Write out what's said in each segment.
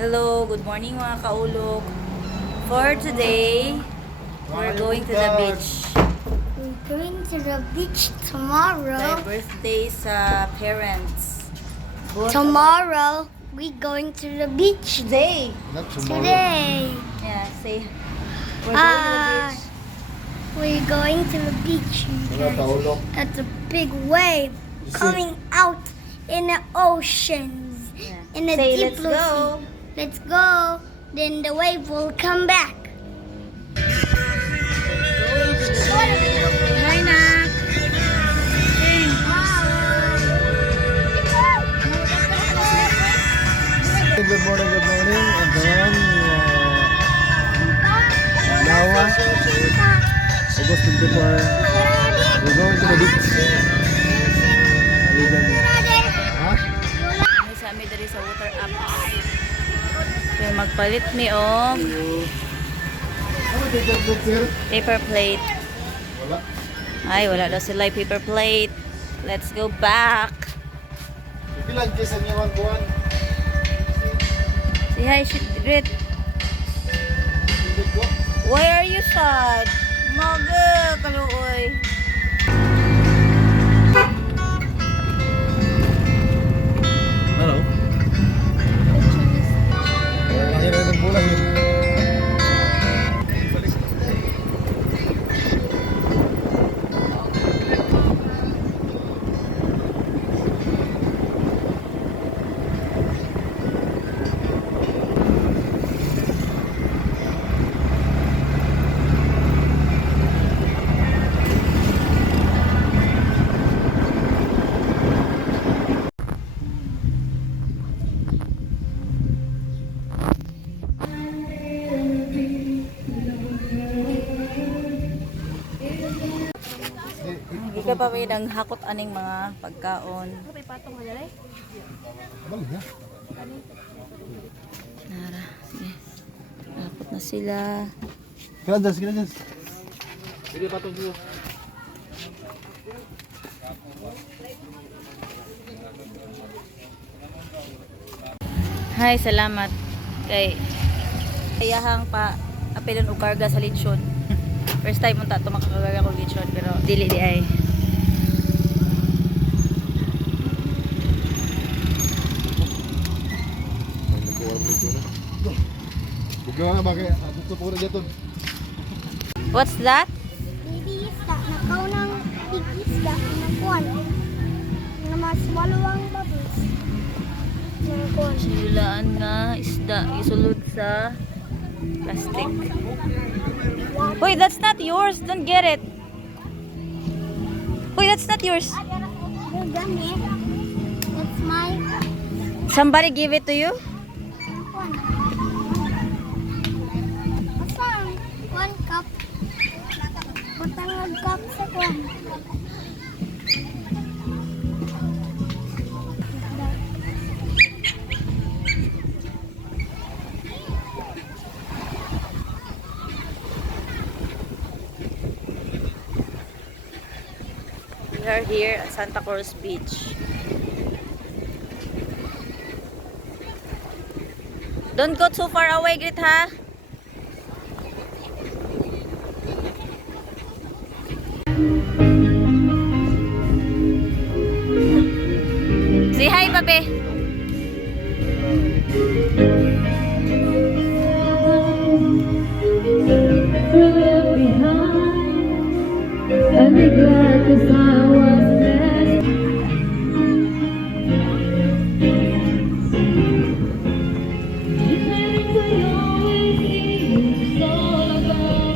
Hello, good morning mga kaulog. For today, we're going to the beach. We're going to the beach tomorrow. My birthday sa parents. Tomorrow, we're going to the beach Today. Not tomorrow. today. Yeah, say. We're going to the beach. We're going to the beach. you Wala guys. taulog. That's a big wave You see? coming out in the oceans. Yeah. In the Say, deep let's blue go. sea. Let's go. Then the wave will come back. Hi, Nak. Good morning, good morning. And then, Lawa, August 24. We're going to the beach. Aligan. Ha? May sa amin dali sa water apps. Kaya magpalit mi og Ano dito po, sir? paper plate. Wala. Ay, wala daw sila yung paper plate. Let's go back. Ipilan kayo sa inyo ang buwan? Say hi, Grit. Hindi ko. Why are you sad? Maga, kaluoy. Hello? Lagi na ng bulan yun. Hindi ka pa may hakot aning mga pagkaon. Balik na. Nara, sige. Hakot na sila. Kaya dyan, sige na dyan. Sige patong dito. Hi, salamat. Kay ayahang pa apelon og karga sa lechon. First time unta to makakarga ko lechon pero dili di ay. Ay, nakuha mo ito na. Bugla nga ba kaya? Gusto po na dito. What's that? Baby isda, nakaw ng big isda, nakuan. Na mas maluwang bubbles. Nakuan. Silulaan nga isda isulod sa plastic. Wait, that's not yours. Don't get it. Wait, that's not yours. You're done it. It's my Somebody give it to you? one. Asam, 1 cup. Patangag cup sa kwan. We are here at Santa Cruz Beach. Don't go too far away, Grit, ha? Say hi, Pape. And be glad 'cause I was blessed.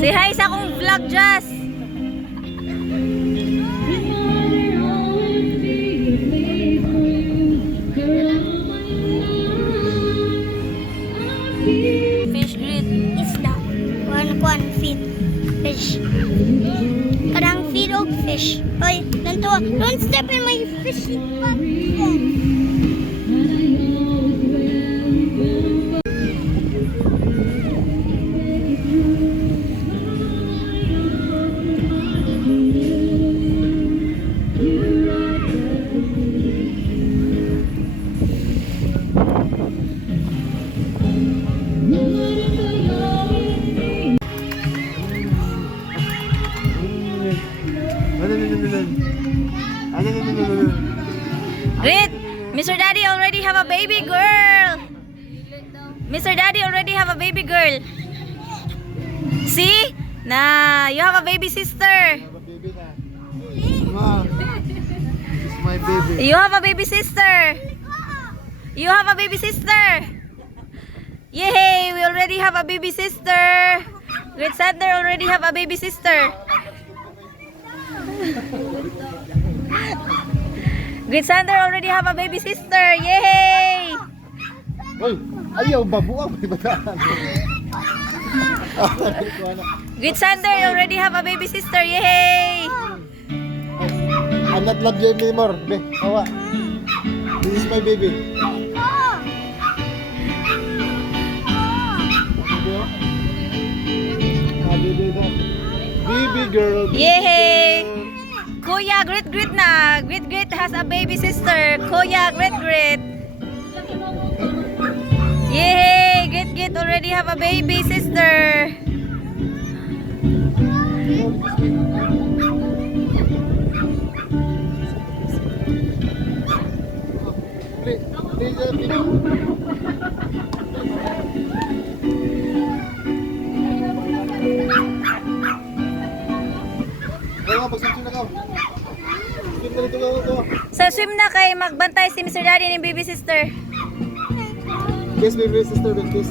Say hi sa akong vlog, Jazz. Fish Grit. Isda. Kwan feed. Fish. Kadang feed og fish. Oy, nanto. Don't step in my fishy butt. Great! Mr. Daddy already have a baby girl. Mr. Daddy already have a baby girl. See? Na, you have a baby sister. Baby na. Wow. This is my baby. You have a baby sister. You have a baby sister. Yay! We already have a baby sister. Great Sander already have a baby sister. Great Sander already have a baby sister. Yay! Uy, ayaw babuang. Great Sander already have a baby sister. Yay! I'm not love you anymore. Be, awa. This is my baby. Baby girl. Yay! Kuya, great na. Great has a baby sister. Kuya, great. Yay! Great already have a baby sister. Sa swim na kay magbantay si Mr. Daddy ni baby sister. Kiss baby sister, kiss.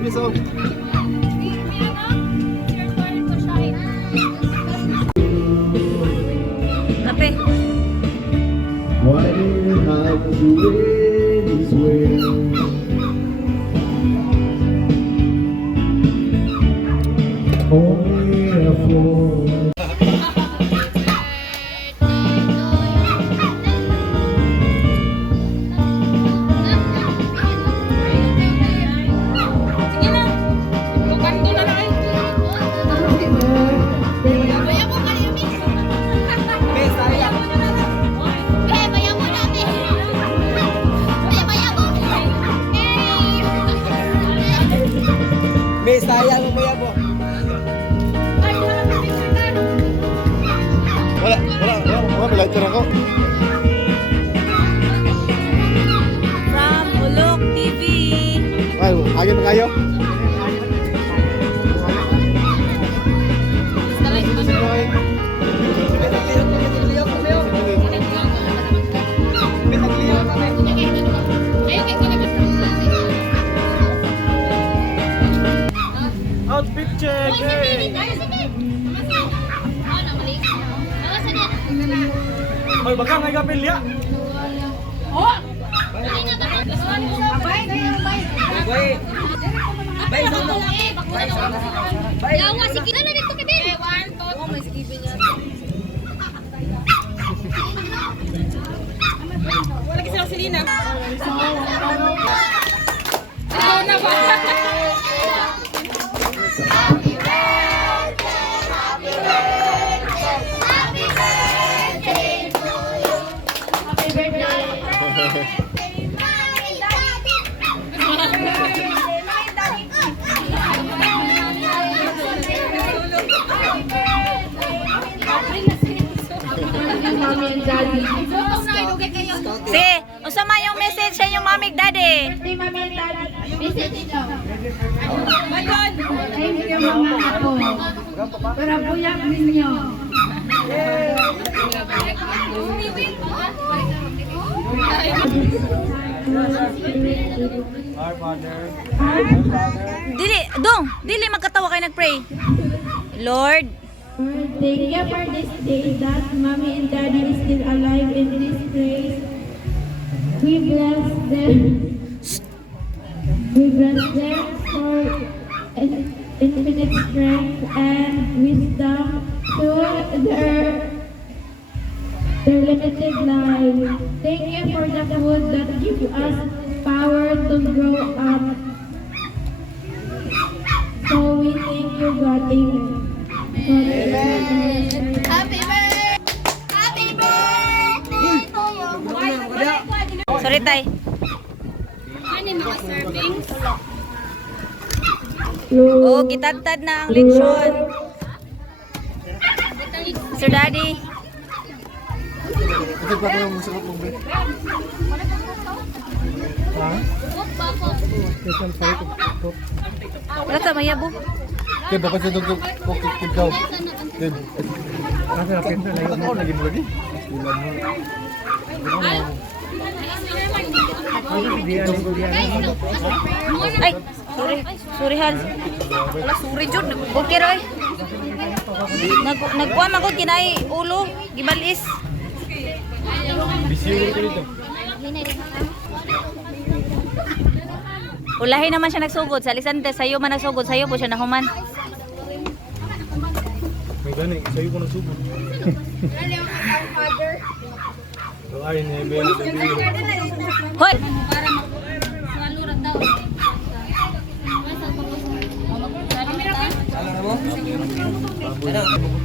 Kiss off. Kape. Why do you have to wait this way? Only a fool. Wala, may lighter ako. From Ulok TV. Ay, agad na kayo? Outfit check! Hey! Hoy, baka may kapil ya! Lawa, sige na dito ka din. Oo, may sige niya. Wala kasi ako silina. Ikaw na ba? Mommy and Daddy. Sige, usama yung message sa inyong mommy daddy. Say Mommy and Daddy. Message nyo. Thank you mga ako. Para buyak ninyo. Our Father. Dili magkatawa kayo nagpray. Lord, Thank you for this day that Mommy and Daddy is still alive in this place. We bless them. We bless them for infinite strength and wisdom to their limited life. Thank you for the food that gives us power to grow up. So we thank you, God. Amen. Happy birthday! Happy birthday to you! sorry tay. Ano yung mga servings? Oh, gitantad na ang leksyon. Sir Daddy. Bakit pa kayo masakot mo, be? Ha? Special fight of top. Wala sa mayabo. Kaya bakit sa dugtog kukikid ka? Kaya kasi napin na layo mo. Ako naging mo rin. Ay, sorry. Sorry, Hal. Wala, sorry, Jud. Okay, Roy. Nagkuhan ako, kinay ulo. Gibalis. Busy ko dito. Ulahin naman siya nagsugod. Sa Alexander, sa'yo man nagsugod. Sa'yo po siya nahuman. May gani, sa'yo ko nagsubod. So, ay, nebe. Hoy! Baboy.